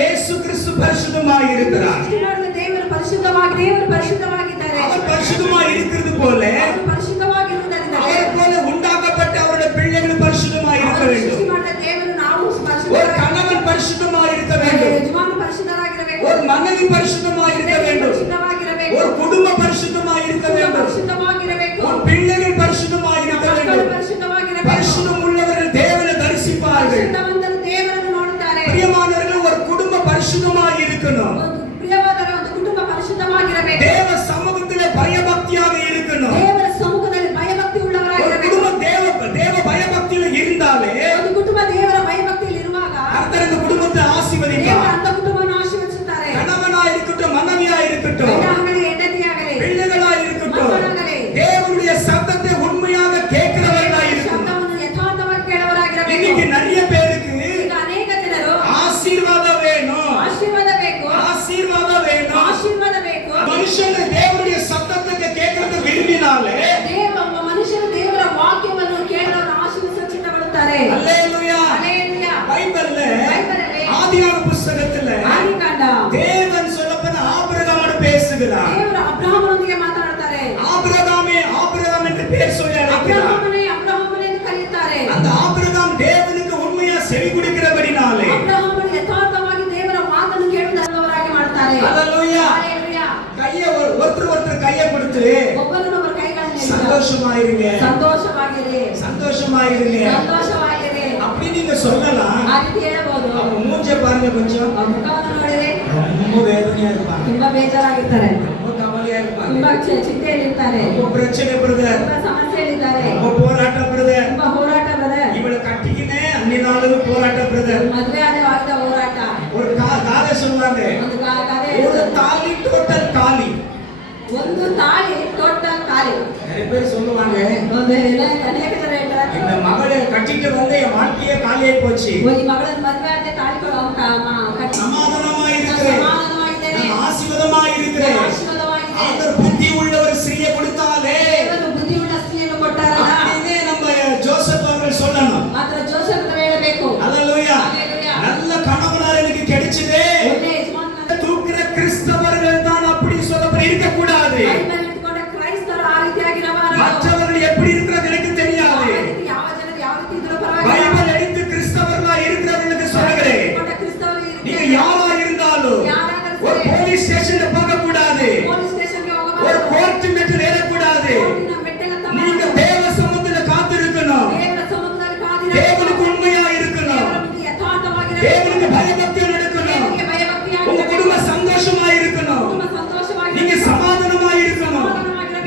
ಯೇಸು ಕ್ರಿಸ್ತು ಪರಿಶುದ್ಧமாய் இருக்கிறார். தேவன் பரிசுத்தமாகிட்டாரே. அவர் பரிசுத்தமாய் இருக்கிறது போல அவரை போல உண்டாக்கப்பட்ட அவருடைய பிள்ளைகள் பரிசுத்தமாய் இருக்க வேண்டும். ஒரு கணவன் பரிசுத்தமாய் இருக்க வேண்டும். ஒரு மனைவி பரிசுத்தமாய் இருக்க வேண்டும். ஒரு குடும்பம் பரிசுத்தமாய் இருக்க வேண்டும். ஒரு பிள்ளைகள் பரிசுத்தமாய் இருக்க வேண்டும். பரிசுத்தம் உள்ளவர்கள் தேவனை தரிசிப்பார்கள். பிரியமானவர்கள், ஒரு குடும்பம் பரிசுத்தமாய் இருக்கணும். தேவ சமூகத்திலே பயபக்தியாக இருக்கணும். குடும்பம் தேவ பயபக்தியில இருந்தாலே கர்த்தர் இந்த குடும்பத்தை ஆசீர்வதிப்பார். கணவனா இருக்கட்டும், மனைவியா இருக்கட்டும், பிள்ளைகளா இருக்கட்டும், தேவனுடைய சத்தத்தை உண்மையாக கேட்கிறவர்களா இருக்கணும். இன்னைக்கு நிறைய பேருக்கு ஆசீர்வாதம் வேணும், ஆசீர்வாதம் வேணும். மனுஷன் தேவனுடைய சத்தத்தை கேட்கறது விரும்பினாலே அல்லேலூயா. பைபிள்ல ஆதியாகம புத்தகத்துல தேவன் சொல்லப்போன ஆபிரகாமோடு பேசுகிறார். ஆபிரகாமே ஆபிரகாம் என்று பேர் சொல்லி அழைக்கிறார். அந்த ஆபிரகாம் தேவனுக்கு உண்மையா செவி கொடுக்கிறபடினாலே அல்லேலூயா. கையை ஒருத்தர் கையை கொடுத்து சந்தோஷமாயிருங்க, சந்தோஷமாயிருங்க அப்படி நீங்க சொல்லலாம். மூஞ்ச பாருங்க, கொஞ்சம் ரொம்ப வேதனையா இருப்பாங்க, ತುಂಬಾ ಬೇಜಾರಾಗಿರ್ತಾರೆ, ரொம்ப கவலையா இருப்பாங்க, ತುಂಬಾ ಚಿಂತೆಯಲ್ಲಿರ್ತಾರೆ, ரொம்ப பிரச்சனை பிரதர், ತುಂಬಾ ಸಮಸ್ಯೆಯಲ್ಲಿದ್ದಾರೆ, ரொம்ப போராಟ பிரதர், ತುಂಬಾ ಹೋರಾಟ ಬ್ರದರ್. ಇವಳು ಕಟ್ಟಿಗಿನೇ ಅನ್ನಿ ನಾಳು போராಟ பிரதர். ಮದುವೆ ಆದ ಹೋರಾಟ. ஒரு காலை சொல்றாங்க, ஒரு தாலி டோட்டல் காலி, ಒಂದು ತಾಳಿ ಟೋಟಲ್ ಖಾಲಿ. நிறைய பேர் சொல்லுவாங்க, ಅನೇಕ ಜನ ಹೇಳ್ತಾರೆ, இந்த மகளை கட்டிட்டு வந்து என் வாழ்க்கையே காலியாகி போச்சு, ಈ ಮಗಳನ್ನ ಮದುವೆ ಆದ್ರೆ ತಾಳಿ சமாதானமா இருக்கிறேன், ஆசீர்வாதமா இருக்கிறேன். ஆண்டவர் புத்தி உள்ளவர் ஸ்திரியை கொடுத்தாலே ಬುದ್ಧಿ ಉಳ್ಳ ಸ್ತ್ರೀಯನ್ನು ಕೊಟ್ಟಾರಲ್ಲ, அப்படியே நம்ம ஜோசப் அவர்கள் சொல்லணும். ಮಾತ್ರ ಜೋಸೆಫ್ ಹೇಳಬೇಕು. அல்லேலூயா. நல்ல கணவனார் எனக்கு கிடைச்சதே. தூக்குற கிறிஸ்தவர்கள் தான் அப்படி சொல்லப்பட இருக்க கூடாது. ಕ್ರೈಸ್ತರು ಆ ರೀತಿಯಾಗಿರಬಾರದು. மற்றவர்கள் எப்படி இருக்கிறது எனக்கு தெரியாது. ಯಾವ ಜನರು ಯಾವ ರೀತಿ ಇದ್ರೂ ಪರವಾಗಿಲ್ಲ. பைபிள் எடுத்து கிறிஸ்தவர்களா இருக்கிறவங்களுக்கு சொல்கிறேன், நீங்க யாரா இருந்தாலும் ஒரு போலீஸ் ஸ்டேஷன்ல போக கூடாது, ஒரு கோர்ட் மெட்டில் ஏறக்கூடாது. நீங்க தேவ சமூகத்துல காத்திருக்கணும், தேவனுக்கு உண்மையா இருக்கணும், தேவனுக்கு பயபக்தியா நடக்கணும், உங்க குடும்பம் சந்தோஷமா இருக்கணும், நீங்க சமாதானமா இருக்கணும்,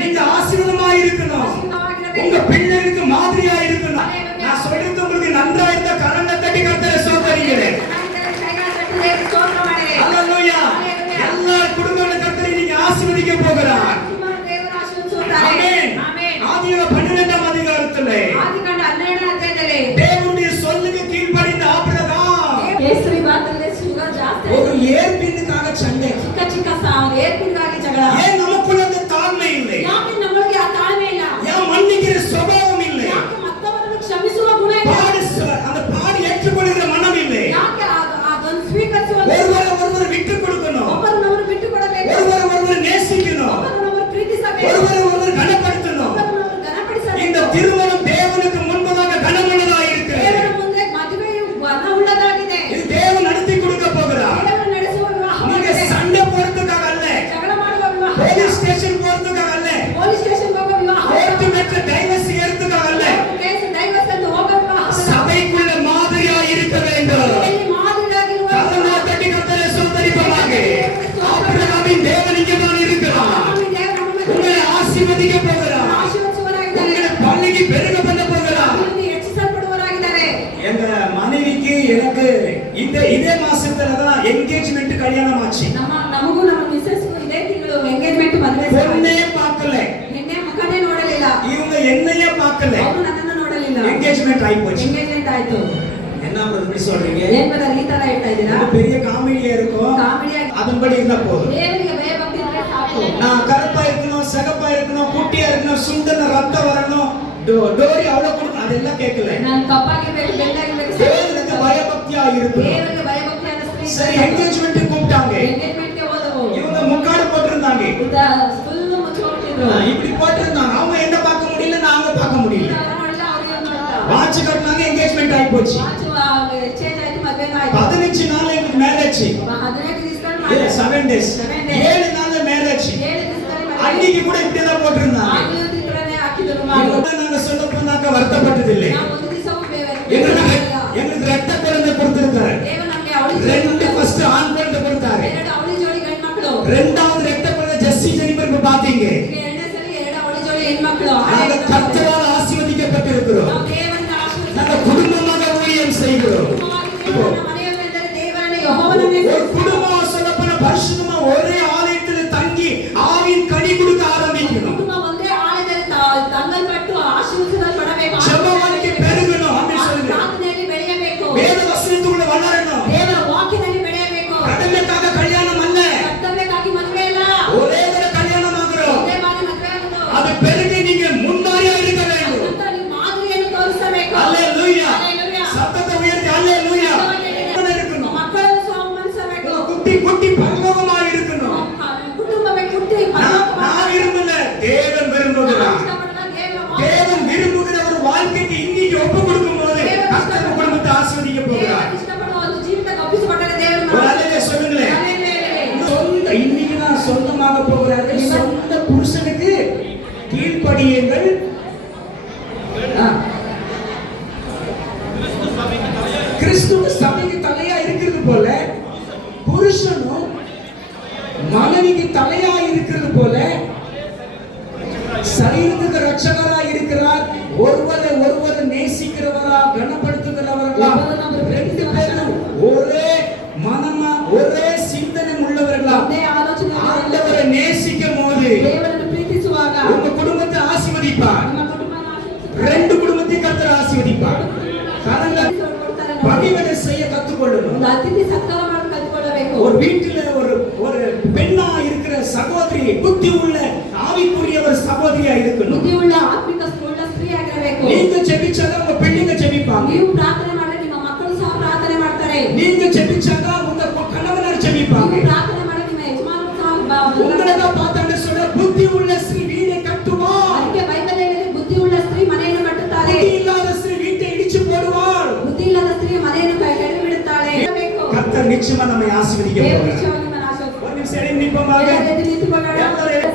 நீங்க ஆசீர்வாதமா இருக்கணும், உங்க பிள்ளைகளுக்கு மாதிரியா இருக்கணும். நான் சொல்றது உங்களுக்கு நன்றா இருந்த கரங்களை தட்டி கர்த்தரை ஸ்தோத்திரிக்கிறேன். அல்லேலூயா. எல்லா குடும்பங்களை கர்த்தர் இன்னைக்கு ஆசீர்வதிக்க போகிறார். ஆமென். ஆதியாகமம் 12ஆம் அதிகாரத்திலே ಆದಿಕಾಂಡ 12ನೇ ಅಧ್ಯಾಯದಲ್ಲಿ தேவனுடைய சொல்லுக்கு கீழ்ப்படிந்த ஆபிரகாம் ಯೇಸುವಿನ ಮಾತಲ್ಲಿ ಶುಗರ್ ಜಾಸ್ತಿ ஒரு ஏற்பினுக்காக சண்டை, ಚಿಕ್ಕ ಏರ್ಪಿಂಗಾಗಿ ಜಗಳ. ஏன் நமக்குள்ள அந்த தாழ்மை இல்லை? ಯಾಕೆ ನಮಗೆ ಆ ತಾಳ್ಮೆ ಇಲ್ಲ? ஏன் மன்னிக்கிற சுபாவம் இல்லை? ಯಾಕೆ ಮತ್ತವರನ್ನು ಕ್ಷಮಿಸುವ ಗುಣ ಇಲ್ಲ? அந்த பாடு ஏற்றுக்கொள்கிற மனம் இல்லை? ಯಾಕೆ ಅದನ್ನು ಸ್ವೀಕರಿಸುವ ஒருவர் விட்டு கொடுக்கணும், ಒಬ್ಬರನ್ನವರು ಬಿಟ್ಟು ಕೊಡಬೇಕು, ஒருவர் நேசிக்கணும், ಒಬ್ಬರನ್ನವರು ಪ್ರೀತಿಸಬೇಕು, ஒருவர் கனப்படுத்தணும். ಒಬ್ಬರನ್ನವರು ಘನಪಡಿಸಬೇಕು. இந்த திருமணம் தேவனுக்கு முன்பதாக கனமுள்ளதாக இருக்கிறது. ದೇವರ ಮುಂದೆ ಮದುವೆಯು ಘನವುಳ್ಳದಾಗಿದೆ. இது தேவன் நடத்தி கொடுக்க போகிறார். ದೇವರು ನಡೆಸುವ நீங்க ವಿವಾಹವಾಗಿದೆ. சண்டை போறதுக்காக அல்ல, ಜಗಳ ಮಾಡುವ ವಿವಾಹ, போலீஸ் ஸ்டேஷன் போறதுக்காக அல்ல, ಪೊಲೀಸ್ ಸ್ಟೇಷನ್ ಹೋಗುವ ವಿವಾಹ, கோர்ட் மெட்ல டைவர்ஸ் ஏறதுக்காக அல்ல, ಕೇಸ್ ಡೈವರ್ಸ್ ಅಂತ ಹೋಗುವ ವಿವಾಹ. சபைக்குள்ள மாதிரியா இருக்க வேண்டும். ಇಲ್ಲಿ ಮಾದರಿಯಾಗಿರುವ கர்த்தரை தட்டி கர்த்தரை ஸ்தோத்திரிப்பதாக. ஆபிரகாமின் தேவன் இங்கே தான் இருக்கிறார். உங்களை ஆசீர்வதிக்க போகிறார், உங்களை பள்ளிக்கு பெருக பண்ண போகிறார். ಹೆಚ್ಚಿಸಲ್ಪಡುವವರಾಗಿದ್ದಾರೆ. எங்க மனைவிக்கு எனக்கு இதே மாசத்துல தான் என்கேஜ்மென்ட் கல்யாணம் ஆச்சு. ನಮಗೂ ನಮ್ಮ ಮಿಸಸ್ಗೂ ಇದೇ ತಿಂಗಳು ಎಂಗೇಜ್ಮೆಂಟ್ ಮದುವೆ. பொண்ணே பார்க்கல, ನಿನ್ನೆ ಮುಖನೇ ನೋಡಲಿಲ್ಲ, இவங்க என்னையே பார்க்கல, ಅವರು ನನ್ನನ್ನು ನೋಡಲಿಲ್ಲ. என்கேஜ்மென்ட் ஆயி போச்சு. ಎಂಗೇಜ್ಮೆಂಟ್ ಆಯ್ತು. என்ன இப்படி சொல்றீங்க? ಏನ್ ಬರಲ್ಲ, ಈ ತರ ಹೇಳ್ತಾ ಇದ್ದೀರಾ? பெரிய காமெடியா இருக்கும், ಕಾಮಿಡಿಯಾಗಿ அதன்படி இருந்தா போதும். ದೇವರಿಗೆ ಭಯಭಕ್ತಿ ಇದ್ರೆ ಸಾಕು. நான் கருப்பா இருக்கணும், சிகப்பா இருக்கணும், குட்டியா இருக்கணும், சுண்டன ரத்தம் வரணும், டோரி அவ்வளவு கொடுக்கணும், அதெல்லாம் கேட்கல. ನಾನು ಕಪ್ಪಾಗಿರ್ಬೇಕು, ಬೆಳ್ಳಾಗಿರ್ಬೇಕು, தேவனுக்கு பயபக்தியா இருக்கணும். ದೇವರಿಗೆ ಭಯಭಕ್ತಿ ಅನ್ನಿಸ್ಬೇಕು. சரி என்கேஜ்மெண்ட் கூப்பிட்டாங்க. ಎಂಗೇಜ್ಮೆಂಟ್ ಗೆ ಹೋದವು. இவங்க முக்காடு போட்டிருந்தாங்க. ಫುಲ್ ಮುಚ್ಚಿಕೊಂಡಿದ್ರು. இப்படி போட்டிருந்தாங்க. அவங்க என்ன பார்க்க முடியல, நாங்க பார்க்க முடியல. வாட்ச் கட்டினாங்க, என்கேஜ்மெண்ட் ஆகி போச்சு. ಚೇಂಜ್ ಆಯ್ತು, ಮದುವೆ ಆಯ್ತು. 15 நாள் எங்களுக்கு மேரேஜ். 15 ದಿವಸದಲ್ಲಿ இல்ல 7 days. 7 நாள்ல மேரேஜ். 7 ದಿವಸದಲ್ಲಿ அன்னைக்கு கூட இப்படி தான் போட்டிருந்தாங்க. ಆಗ್ಲೂ ತಿಂಗಳೇ ಹಾಕಿದ್ರು. நாங்க சொல்ல போனாக்க வருத்தப்பட்டதில்லை. ನಾವು ಒಂದು ದಿವಸವೂ எங்களுக்கு ரெட்ட குழந்தை கொடுத்திருக்காரு. ದೇವ ನಮಗೆ ಅವಳಿ ரெண்டு ஃபர்ஸ்ட் ஆண் குழந்தை கொடுத்தாரு. ಎರಡು ಅವಳಿ ಜೋಡಿ ಗಂಡು ಮಕ್ಕಳು. ரெண்டாவது ரெட்ட குழந்தை ஜெஸ்ஸி ஜெனிஃபர் பாத்தீங்க. ಎರಡನೇ ಸಲ ಎರಡು ಅವಳಿ ಜೋಡಿ ಹೆಣ್ಣು ಮಕ್ಕಳು. நாங்க கர்த்தரால் ஆசீர்வதிக்கப்பட்டிருக்கிறோம். ನಾವು ದೇವರಿಂದ ಆಶೀರ್ವಾದ நாங்க குடும்பமாக ஊழியம் செய்கிறோம். ಮನೆಯಲ್ಲೆಂದರೆ ದೇವರನ್ನೇ ಯೆಹೋವನನ್ನೇ ஒரு குடும்பம் சொல்லப்போன பரிசுத்தமா ஒரே ஆலயத்தில் தங்கி ஆவின் கனி கொடுக்க ஆரம்பிக்கணும். ಕುಟುಂಬ ಒಂದೇ ಆಲಯದಲ್ಲಿ ತಂಗಲ್ಪಟ್ಟು ಆಶೀರ್ವಾದಪಡಬೇಕು. ஜெபவானிக்கு பெருகணும் அப்படி சொல்லுங்க. ಪ್ರಾರ್ಥನೆಯಲ್ಲಿ ಬೆಳೆಯಬೇಕು. வேத வசனத்துக்குள்ள வளரணும். ದೇವರ ವಾಕ್ಯದಲ್ಲಿ ಬೆಳೆಯಬೇಕು. கடமைக்காக கல்யாணம் அல்ல. ಕರ್ತವ್ಯಕ್ಕಾಗಿ ಮದುವೆ ಇಲ್ಲ. ஒரே ஒரு கல்யாணம் ஆகிறோம். ಒಂದೇ ಬಾರಿ ಮದುವೆ ಆಗೋದು. அது பெருகி நீங்க முன்னாடியா இருக்க வேண்டும். ಅಂತ ನೀವು ಮಾದರಿಯನ್ನು ತೋರಿಸಬೇಕು. அல்லேலூயா. அல்லேலூயா. சத்தத்தை உயர்த்தி அல்லேலூயா. இருக்கணும். ಮಕ್ಕಳನ್ನು ಸನ್ಮಾನಿಸಬೇಕು. குட்டி குட்டி பரலோகமாக இருக்கணும். ಕುಟುಂಬವೇ ಕುಟ್ಟಿ நான் விரும்பல, தேவன் விரும்புகிறார். தேவன் விரும்புகிற ஒரு வாழ்க்கைக்கு இன்னைக்கு ஒப்பு கொடுக்கும் போது கர்த்தர் குடும்பத்தை ஆசீர்வதிக்க போகிறார். ಇಷ್ಟಪಡುವ ಒಂದು ಜೀವಿತಕ್ಕೆ ಒಪ್ಪಿಸಿಕೊಟ್ಟರೆ ದೇವರು ஒரு அல்லேலூயா சொல்லுங்களேன். சொந்த இன்னைக்கு நான் சொந்தமாக போகிறாரு. சொந்த புருஷனுக்கு கீழ்ப்படியுங்கள். கிறிஸ்துவ சபைக்கு தலையா இருக்கிறது போல புருஷனும் மனைவிக்கு தலையா இருக்கிறது போல சரீரத்துக்கு ரட்சகரா இருக்கிறார். ஒருவரை நேசிக்கிறவரா கனப்படுத்துகிறவர்களா ரெண்டு பேரும் ஒரே மனமா ஒரே சிந்தனை உள்ளவர்களா ஆண்டவரை நேசிக்கும் போது ದೇವರನ್ನು ಪ್ರೀತಿಸುವಾಗ உங்க குடும்பத்தை ஆசீர்வதிப்பார். ನಿಮ್ಮ ಕುಟುಂಬನ ಆಶೀರ್ವದಿಸುತ್ತಾರೆ. ரெண்டு குடும்பத்தையும் கர்த்தர் ஆசீர்வதிப்பார். கரங்களை பணிவிடை செய்ய கத்துக்கொள்ளணும். ಒಂದು ಅತಿಥಿ ಸತ್ಕಾರ ಮಾಡಿ ಕಲ್ತ್ಕೊಳ್ಳಬೇಕು. ஒரு வீட்டில ஒரு பெண்ணா இருக்கிற சகோதரி புத்தி உள்ள ஆவிக்குரிய ஒரு சகோதரியா இருக்கணும். ಬುದ್ಧಿಯುಳ್ಳ ಆತ್ಮಿಕ ಉಳ್ಳ ಸ್ತ್ರೀ ಆಗಿರಬೇಕು. நீங்க ஜெபிச்சாதான் உங்க பிள்ளைங்க ஜெபிப்பாங்க. ನೀವು ಪ್ರಾರ್ಥನೆ ಮಾಡಿದ್ರೆ ನಿಮ್ಮ ಮಕ್ಕಳು ಸಹ ಪ್ರಾರ್ಥನೆ ಮಾಡ್ತಾರೆ. நீங்க ஜெபிச்சாதான் உங்க கணவனார் ஜெபிப்பாங்க. ನೀವು ಪ್ರಾರ್ಥನೆ ಮಾಡಿ ನಿಮ್ಮ ಯಜಮಾನರು ಸಹ உங்களை தான் பார்த்தாங்க சொல்ற புத்தி உள்ள ஸ்திரீ வீடை கட்டுவாள். ಅದಕ್ಕೆ ಬೈಬಲಲ್ಲಿ ಬುದ್ಧಿಯುಳ್ಳ ಸ್ತ್ರೀ ಮನೆಯನ್ನು ಕಟ್ಟುತ್ತಾರೆ. புத்தி இல்லாத ஸ்திரீ வீட்டை இடிச்சு போடுவாள். ಬುದ್ಧಿ ಇಲ್ಲದ ಸ್ತ್ರೀ ಮನೆಯನ್ನು ಕೆಡವಿ ಬಿಡುತ್ತಾಳೆ. கர்த்தர் நிச்சயமா நம்மை ஆசீர்வதிக்க ದೇವರು போகிறார். ನಿಶ್ಚಯವಾಗಿ ನಮ್ಮನ್ನು ಆಶೀರ್ವದಿಸುತ್ತಾರೆ. ஒரு நிமிஷம் எழுந்து நிற்போமாக. ಎದ್ದು ನಿಂತುಕೊಳ್ಳೋಣ.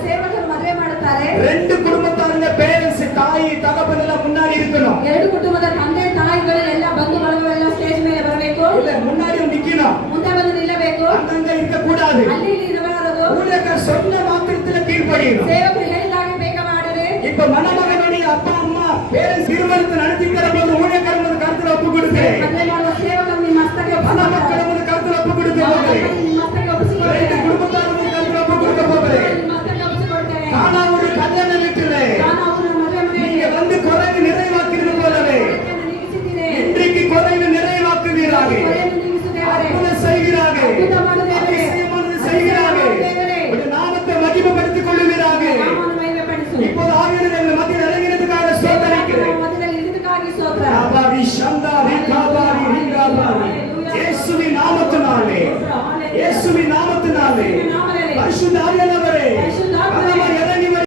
ಸೇವಕರು ಮದುವೆ ಮಾಡುತ್ತಾರೆ. ரெண்டு குடும்பத்தாருங்க பேரண்ட்ஸ் தாய் தகப்பன் எல்லாம் முன்னாடி இருக்கணும். ಎರಡು ಕುಟುಂಬದ ತಂದೆ ತಾಯಿಗಳು ಎಲ್ಲ ಬಂಧು ಬಳಗವೆಲ್ಲ ಸ್ಟೇಜ್ ಮೇಲೆ ಬರಬೇಕು. இல்ல முன்னாடி நிக்கணும். ಮುಂದೆ ಬಂದು ನಿಲ್ಲಬೇಕು. அங்கங்க இருக்க கூடாது. ಅಲ್ಲಿ ಇಲ್ಲಿ ಇರಬಾರದು. ஊழியக்காரர் சொன்ன மாத்திரத்துல கீழ்ப்படியணும். ಸೇವಕರು ಹೇಳಿದಾಗ ಬೇಗ ಮಾಡಿರಿ. இப்ப மணமகனுடைய அப்பா அம்மா பேரண்ட்ஸ் திருமணத்தை நடத்தி தரும்போது ஊழியக்காரர் வந்து கருத்துல ஒப்பு கொடுக்கிறேன். ಮದುವೆ ಮಾಡುವ ಸೇವಕರು ನಿಮ್ಮ ಹಸ್ತಕ್ಕೆ மணமக்களை வந்து கருத்துல ஒப்பு கொடுக்க போகிறேன். ನಿಮ್ಮ ಹಸ್ತಕ್ಕೆ ಒಪ್ಪಿಸಿಕೊಡ್ತೇನೆ. ரெண்டு குடும்பத்தாரும் வந்து கருத்துல ஒப்பு கொடுக்க போகிறேன். ನಿಮ್ಮ ಹಸ್ತಕ್ಕೆ ಒಪ್ಪಿಸಿಕೊಡ್ತೇನೆ. ஆனா ஒரு கல்யாண வீட்டுல ನಾನು ಅವರ ಮದುವೆ நீங்க ಮನೆಯಲ್ಲಿ வந்து குறைவு நிறைவாக்குறது போலவே ಕೊರತೆಯನ್ನು ನೀಗಿಸಿದ್ದೀರಿ. இன்றைக்கு குறைவு நிறைவாக்குவீராக. ಕೊರತೆಯನ್ನು ನೀಗಿಸುತ್ತೇವೆ. அற்புதம் செய்வீராக. ಅದ್ಭುತ ಮಾಡುತ್ತೇವೆ. அதிசயமானது செய்வீராக. உடைய நாமத்தை மகிமைப்படுத்திக் கொள்ளுவீராக. ನಾಮವನ್ನು ಮಹಿಮೆಪಡಿಸು. இப்போது ஆவியானவர் மத்தியில் இறங்கினதுக்காக ஸ்தோத்திரிக்கிறேன். ಮಧ್ಯದಲ್ಲಿ ಇರುವುದಕ್ಕಾಗಿ ಸ್ತೋತ್ರ. ஆபாரி சந்தாரி காபாரி ரிங்காபாரி இயேசுவின் நாமத்தினாலே பரிசுத்த ஆவியானவர்